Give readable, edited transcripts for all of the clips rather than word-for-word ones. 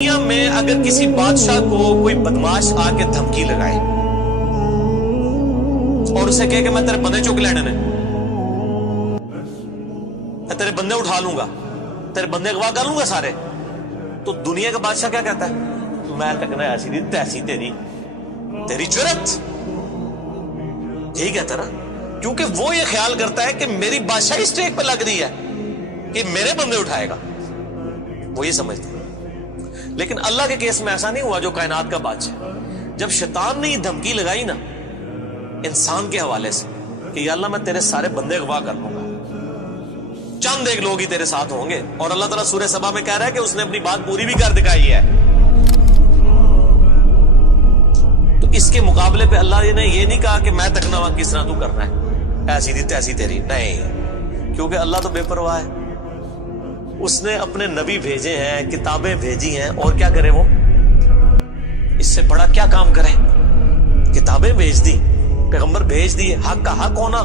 دنیا میں اگر کسی بادشاہ کو کوئی بدماش آ کے دھمکی لگائے اور اسے کہے کہ میں تیرے بندے چک لینے میں تیرے بندے اٹھا لوں گا، تیرے بندے اغوا کر لوں گا سارے، تو دنیا کا بادشاہ کیا کہتا ہے؟ میں تکنا ایسی نہیں تیسی تیری جرت، یہی کہتا نا، کیونکہ وہ یہ خیال کرتا ہے کہ میری بادشاہی اسٹیک پہ لگ رہی ہے کہ میرے بندے اٹھائے گا، وہ یہ سمجھتا ہے۔ لیکن اللہ کے کیس میں ایسا نہیں ہوا جو کائنات کا بادشاہ، جب شیطان نے یہ دھمکی لگائی نا انسان کے حوالے سے کہ یا اللہ میں تیرے سارے بندے اغوا کر لوں گا، چند ایک لوگ ہی تیرے ساتھ ہوں گے، اور اللہ تعالیٰ سورہ سبا میں کہہ رہا ہے کہ اس نے اپنی بات پوری بھی کر دکھائی ہے، تو اس کے مقابلے پہ اللہ نے یہ نہیں کہا کہ میں تکنا وہاں کس طرح تو کرنا ہے ایسی تھی تیسی تیری، نہیں، کیونکہ اللہ تو بے پرواہ ہے، اس نے اپنے نبی بھیجے ہیں، کتابیں بھیجی ہیں، اور کیا کرے وہ؟ اس سے بڑا کیا کام کرے؟ کتابیں بھیج دی، پیغمبر بھیج دیے، حق کا حق ہونا،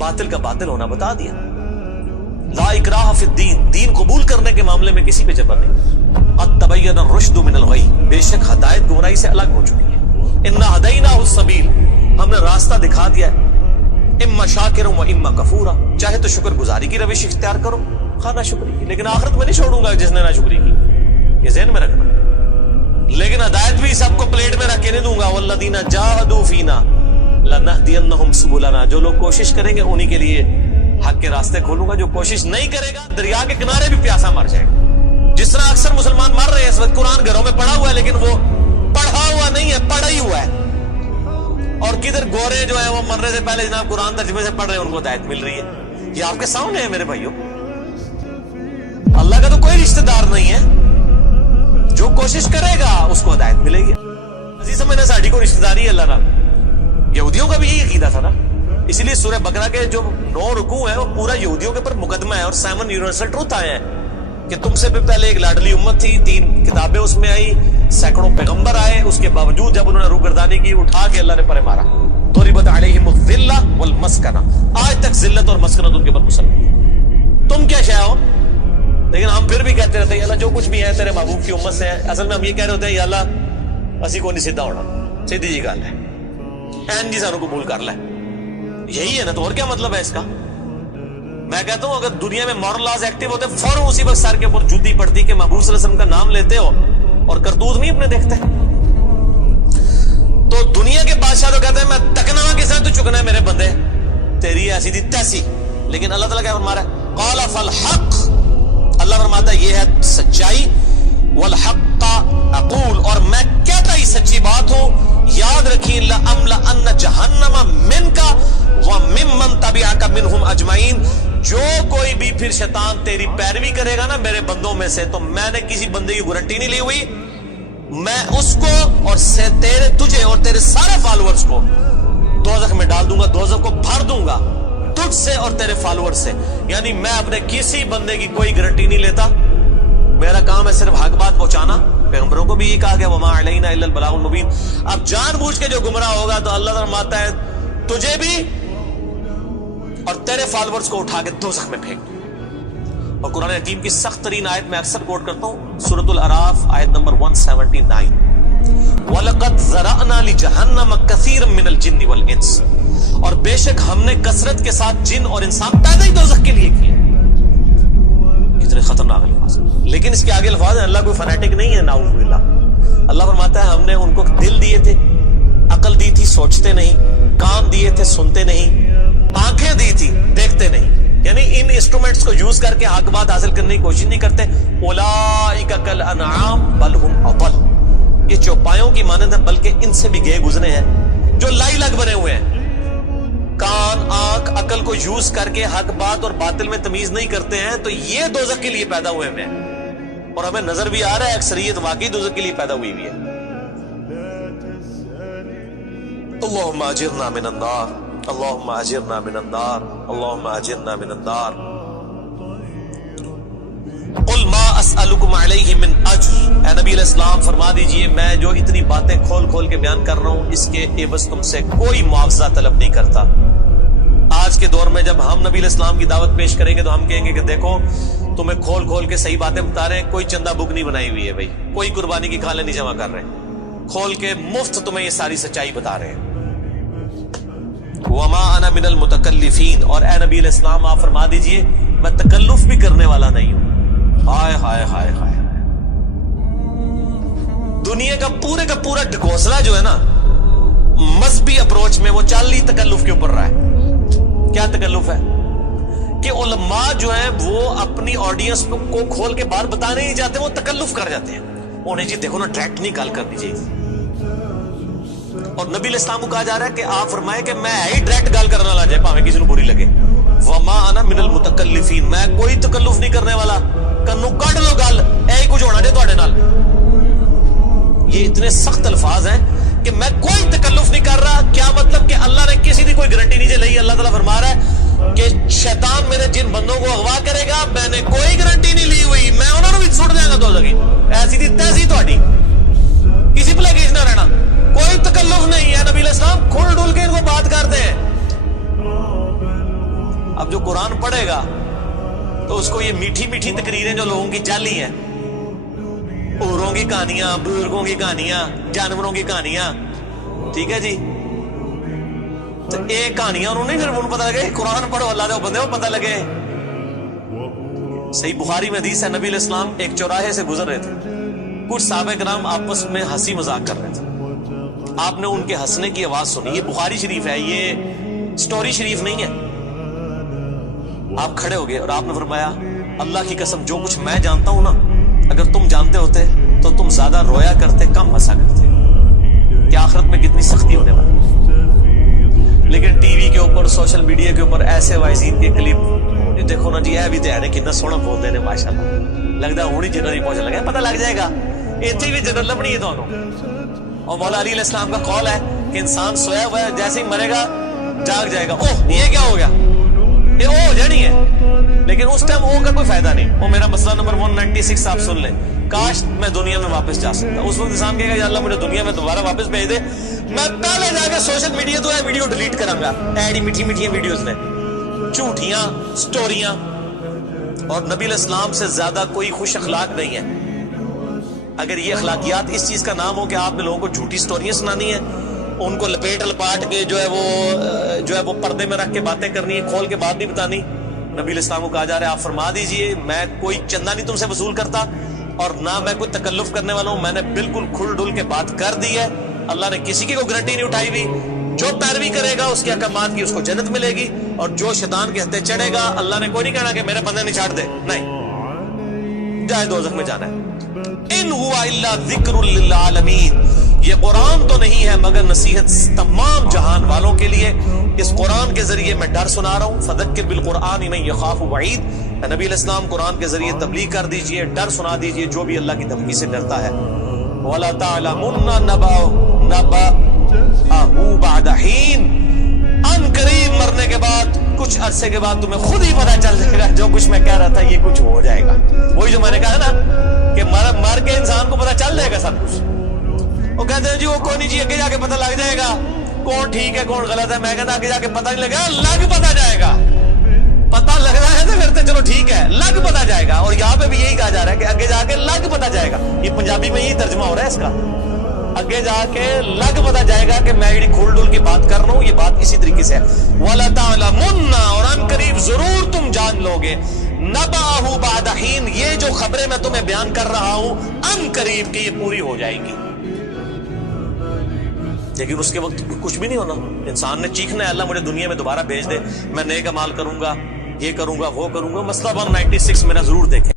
باطل کا باطل ہونا بتا دیا۔ لا اکراہ فی الدین، دین قبول کرنے کے معاملے میں کسی پہ جبر نہیں۔ قد تبین الرشد من الغی، بے شک ہدایت گمراہی سے الگ ہو چکی ہے۔ انا ہدیناہ السبیل، ہم نے راستہ دکھا دیا ہے، اما شاکرا و اما کفورا، چاہے تو شکر گزاری کی روش اختیار کرو، خواہ نہ شکری کی، لیکن آخرت میں نہیں چھوڑوں گا جس نے نہ شکری کی، یہ ذہن میں رکھنا۔ لیکن ہدایت بھی سب کو پلیٹ میں رکھ کے نہیں دوں گا، والذین جاہدوا فینا لنہدینہم سبلنا، جو لوگ کوشش کریں گے انہی کے لیے حق کے راستے کھولوں گا، جو کوشش نہیں کرے گا دریا کے کنارے بھی پیاسا مر جائے گا۔ جس طرح اکثر مسلمان مر رہے ہیں اس وقت، قرآن گھروں میں پڑھا ہوا ہے لیکن وہ پڑھا ہوا نہیں ہے، پڑھا ہی ہوا ہے، اور کدھر گورے جو ہے وہ مرنے سے پہلے جناب قرآن ترجمے سے پڑھ رہے ہیں، ان کو ہدایت مل رہی ہے۔ یہ آپ کے سامنے ہے میرے بھائیوں، اللہ کا تو کوئی رشتہ دار نہیں ہے، جو کوشش کرے گا اس کو ہدایت ملے گی۔ اسی سمجھنا ساڑھی کو رشتہ داری ہے اللہ کا، یہودیوں کا بھی یہی عقیدہ تھا نا، اسی لیے سورہ بقرہ کے جو 9 رکوع ہیں وہ پورا یہودیوں کے اوپر مقدمہ ہے، اور 7 یونیورسل ٹروتھ آئے ہیں کہ تم سے بھی پہلے ایک لاڈلی امت تھی، 3 کتابیں اس میں آئی، سینکڑوں پیغمبر آئے، اس کے باوجود جب انہوں نے روگردانی کی اٹھا کے اللہ نے پرے مارا۔ ضربت علیہم الذلہ والمسکنہ، آج تک ذلت اور مسکنت ان کے اوپر مسلط ہے۔ تم کیا شے ہو؟ لیکن ہم پھر بھی کہتے رہتے ہیں اللہ جو کچھ بھی ہے تیرے محبوب کی امت سے ہے۔ اصل میں ہم یہ کہہ رہے ہوتے ہیں یا اللہ اسی کو نہیں سیدھا ہونا، سیدھی جی گل ہے، این جی سانو قبول کر لے، یہی ہے نا، تو اور کیا مطلب ہے اس کا؟ میں کہتا ہوں اگر دنیا میں مورل لاز ایکٹیو ہوتے فوراً اسی وقت سر کے اوپر جوتی پڑتی کہ محبوب صلی اللہ علیہ وسلم کا نام لیتے ہو اور کرتوت نہیں اپنے دیکھتے۔ تو دنیا کے بادشاہ تو کہتے ہیں میں تکنا کے ساتھ تو چکنا ہے میرے بندے، تیری ایسی تھی تیسی، لیکن اللہ تعالیٰ کیا فرما رہا ہے؟ قال فالحق، اللہ فرماتا ہے یہ ہے سچائی، والحق اقول، اور میں کہتا ہی سچی بات ہوں، یاد رکھیں لأملأن جہنم منک وممن تبعک منہم اجمعین، جو کوئی بھی پھر شیطان تیری پیروی کرے گا نا میرے بندوں میں سے، تو میں نے کسی بندے کی گارنٹی نہیں لی ہوئی، میں اس کو اور تجھے اور تیرے سارے فالوورز کو دوزخ میں ڈال دوں گا، دوزخ کو بھر دوں گا تجھ سے اور تیرے فالوور سے۔ یعنی میں اپنے کسی بندے کی کوئی گارنٹی نہیں لیتا، میرا کام ہے صرف حق بات پہنچانا، پیغمبروں کو بھی یہ کہا گیا وما علینا الا البلاغ المبین۔ اب جان بوجھ کے جو گمراہ ہوگا تو اللہ فرماتا ہے تجھے بھی اور تیرے فالوورز کو اٹھا کے دوزخ میں پھینک دوں۔ اور قرآن حکیم کی سخت ترین آیت میں اکثر کوٹ کرتا ہوں، سورۃ الاعراف آیت نمبر 179، وَلَقَدْ ذَرَأْنَا لِجَهَنَّمَ كَثِيرًا مِنَ الْجِنِّ وَالْإِنسِ، اور بے شک ہم نے کثرت کے ساتھ جن اور انسان پیدا ہی دوزخ کے لیے کیے۔ کتنے خطرناک الفاظ، لیکن اس کے آگے الفاظ ہیں، اللہ کوئی فنیٹک نہیں ہے، نعوذ باللہ۔ اللہ فرماتا ہے ہم نے ان کو دل دیے تھے، عقل دی تھی سوچتے نہیں، کان دیے تھے سنتے نہیں، آنکھیں دی تھی دیکھتے نہیں، یعنی ان انسٹرومنٹس کو یوز کر کے حق بات حاصل کرنے کی کوشش نہیں کرتے۔ اولئک کالانعام بل ہم اضل، یہ چوپایوں کی مانند ہے بلکہ ان سے بھی گئے گزرے ہیں، جو لائی لگ بنے ہوئے ہیں، کان آنکھ عقل کو یوز کر کے حق بات اور باطل میں تمیز نہیں کرتے ہیں، تو یہ دوزخ کے لیے پیدا ہوئے ہیں، اور ہمیں نظر بھی آ رہا ہے اکثریت واقعی دوزخ کے لیے پیدا ہوئی ہے۔ اللہم اجرنا من النار، اللہم اجرنا من النار، اللہم اجرنا من النار۔ قل ما اسألکم علیہ من اجر، اے نبی علیہ السلام فرما دیجئے میں جو اتنی باتیں کھول کھول کے بیان کر رہا ہوں اس کے عوض تم سے کوئی معاوضہ طلب نہیں کرتا۔ آج کے دور میں جب ہم نبی علیہ السلام کی دعوت پیش کریں گے تو ہم کہیں گے کہ دیکھو تمہیں کھول کھول کے صحیح باتیں بتا رہے ہیں. کوئی چندہ بک نہیں بنائی ہوئی ہے بھائی, کوئی قربانی کی کھالیں نہیں جمع کر رہے ہیں, کھول کے مفت تمہیں یہ ساری سچائی بتا رہے ہیں. وما انا من المتکلفین, اور اے نبی علیہ السلام آپ فرما دیجئے میں تکلف بھی کرنے والا نہیں ہوں. ہائے ہائے ہائے ہائے, دنیا کا پورا ڈھکوسلا جو ہے نا مذہبی اپروچ میں, وہ چال ہی تکلف کے اوپر رہا ہے. کیا تکلف ہے کہ علماء جو ہیں وہ اپنی آڈینس کو کھول کے بات بتانے نہیں چاہتے, وہ تکلف کر جاتے ہیں. انہیں جی دیکھو نا ڈائریکٹ نہیں گل کرنی چاہیے. اور نبی علیہ السلام کو کہا جا رہا ہے کہ آپ فرمائے کہ میں ہی ڈائریکٹ گل کرنے والا جائے پاویں کسی کو بری لگے. وما انا من المتکلفین, میں کوئی تکلف نہیں کرنے والا. کنو کڈ لو گل, اے کچھ ہونا جے تواڈے نال. یہ اتنے سخت الفاظ ہیں کہ میں کوئی تکلف نہیں کر رہا. کیا مطلب کہ اللہ نے کسی کی کوئی گارنٹی نہیں لئی. اللہ تعالیٰ فرما رہا ہے کہ شیطان میرے جن بندوں کو اغوا کرے گا, میں نے کوئی گارنٹی نہیں لی ہوئی, میں انہوں نے بھی چھوڑ دیا گا دوزخی. ایسی تھی تیسی تہاڈی, کسی بھلے کیس نہ رہنا, کوئی تکلف نہیں ہے. نبی علیہ السلام کھل ڈول کے ان کو بات کرتے ہیں. اب جو قرآن پڑھے گا تو اس کو یہ میٹھی میٹھی تقریریں جو لوگوں کی جعلی ہیں, اوروں کی کہانیاں, بزرگوں کی کہانیاں, جانوروں کی کہانیاں, ٹھیک ہے جی, تو ایک کہانیاں انہوں نے پھر انہوں پتہ لگے قرآن پڑھو اللہ دے بندے کو پتہ لگے. صحیح بخاری میں حدیث ہے, نبی علیہ السلام ایک چوراہے سے گزر رہے تھے, کچھ صحابہ کرام آپس میں ہنسی مذاق کر رہے تھے. آپ نے ان کے ہنسنے کی آواز سنی. یہ بخاری شریف ہے, یہ سٹوری شریف نہیں ہے. آپ کھڑے ہو گئے اور آپ نے فرمایا اللہ کی قسم جو کچھ میں جانتا ہوں نا, اگر تم جانتے ہوتے تو تم زیادہ رویا کرتے, کم ہنسا کرتے. کہ آخرت میں کتنی سختی ہونے والی. لیکن ٹی وی کے اوپر, سوشل میڈیا کے اوپر ایسے وائزین کے کلپ دیکھو نا جی, اے بھی تے کتنا سونا بولتے ہیں ماشاءاللہ. لگتا ہے ہونی جنرل ہی پہنچنے لگا, پتہ لگ جائے گا اتنے بھی جنرل لبنی ہے دونوں. اور مولا علی علیہ السلام کا قول ہے کہ انسان سویا ہوا ہے, جیسے ہی مرے گا جاگ جائے گا. اوہ یہ کیا ہو گیا, یہ او ہو جانی ہے. لیکن اس ٹائم او کا کوئی فائدہ نہیں. وہ میرا مسئلہ نمبر 196 آپ سن لیں, کاش میں دنیا میں واپس جا سکتا. اس وقت انسان کہے گا یا اللہ مجھے دنیا میں دوبارہ واپس بھیج دے, میں پہلے جا کے سوشل میڈیا تو ہے ویڈیو ڈیلیٹ کروں گا. ایڈی میٹھی میٹھی ویڈیوز نے, جھوٹیاں سٹوریاں. اور نبی علیہ السلام سے زیادہ کوئی خوش اخلاق نہیں ہے. اگر یہ اخلاقیات اس چیز کا نام ہو کہ آپ نے لوگوں کو جھوٹی سٹوریاں سنانی ہیں, ان کو لپیٹ لپاٹ کے جو ہے وہ پردے میں رکھ کے باتیں کرنی ہے, کھول کے بات نہیں بتانی. نبی علیہ السلام کو کہا جا رہا ہے آپ فرما دیجئے میں کوئی چندہ نہیں تم سے وصول کرتا, اور نہ میں کوئی تکلف کرنے والا ہوں. میں نے بالکل کھل ڈل کے بات کر دی ہے. اللہ نے کسی کی کوئی گارنٹی نہیں اٹھائی ہوئی. جو پیروی کرے گا اس کے احکامات کی اس کو جنت ملے گی, اور جو شیطان کے ہتھے چڑھے گا اللہ نے کوئی نہیں کہنا کہ میرے بندے نہیں چھاڑ دے, نہیں, جائے دوزخ میں جانا ہے. ان ہوا الا ذکر للعالمین, یہ قرآن تو نہیں ہے مگر نصیحت تمام جہان والوں کے لیے. اس قرآن کے ذریعے میں ڈر سنا رہا ہوں. فذکر بالقرآن من یخاف وعید, نبی علیہ السلام قرآن کے ذریعے تبلیغ کر دیجئے, ڈر سنا دیجئے جو بھی اللہ کی دھمکی سے ڈرتا ہے. ولا تعلمن نبأه بعد حین, ان قریب مرنے کے بعد کچھ عرصے کے بعد تمہیں خود ہی پتہ چل جائے گا جو کچھ میں کہہ رہا تھا یہ کچھ ہو جائے گا. وہی جو میں نے کہا نا کہ مر کے انسان کو پتہ چل جائے گا سب کچھ. وہ کہتے ہیں جی وہ کوئی نہیں جی, آگے جا کے پتہ لگ جائے گا کون ٹھیک ہے کون غلط ہے. میں کہتا آگے جا کے پتہ نہیں لگا, لگ پتہ جائے گا. پتہ لگ رہا ہے تو پھر تو چلو ٹھیک ہے, لگ پتہ جائے گا. اور یہاں پہ بھی یہی کہا جا رہا ہے کہ آگے جا کے لگ پتہ جائے گا. یہ پنجابی میں یہی ترجمہ ہو رہا ہے اس کا, آگے جا کے لگ پتہ جائے گا کہ میں یہ کھول ڈول کی بات کر رہا ہوں, یہ بات اسی طریقے سے ہے. وَلَا تَعْلَمُنَّ, اور ان قریب ضرور تم جان لو گے, نَبَأَهُ بَعْدَ حِینٍ, یہ جو خبریں میں تمہیں بیان کر رہا ہوں ان قریب کی یہ پوری ہو جائیں گی. لیکن اس کے وقت کچھ بھی نہیں ہونا. انسان نے چیخنا ہے اللہ مجھے دنیا میں دوبارہ بھیج دے, میں نیک اعمال کروں گا, یہ کروں گا وہ کروں گا. مسئلہ 196 میرا ضرور دیکھیں.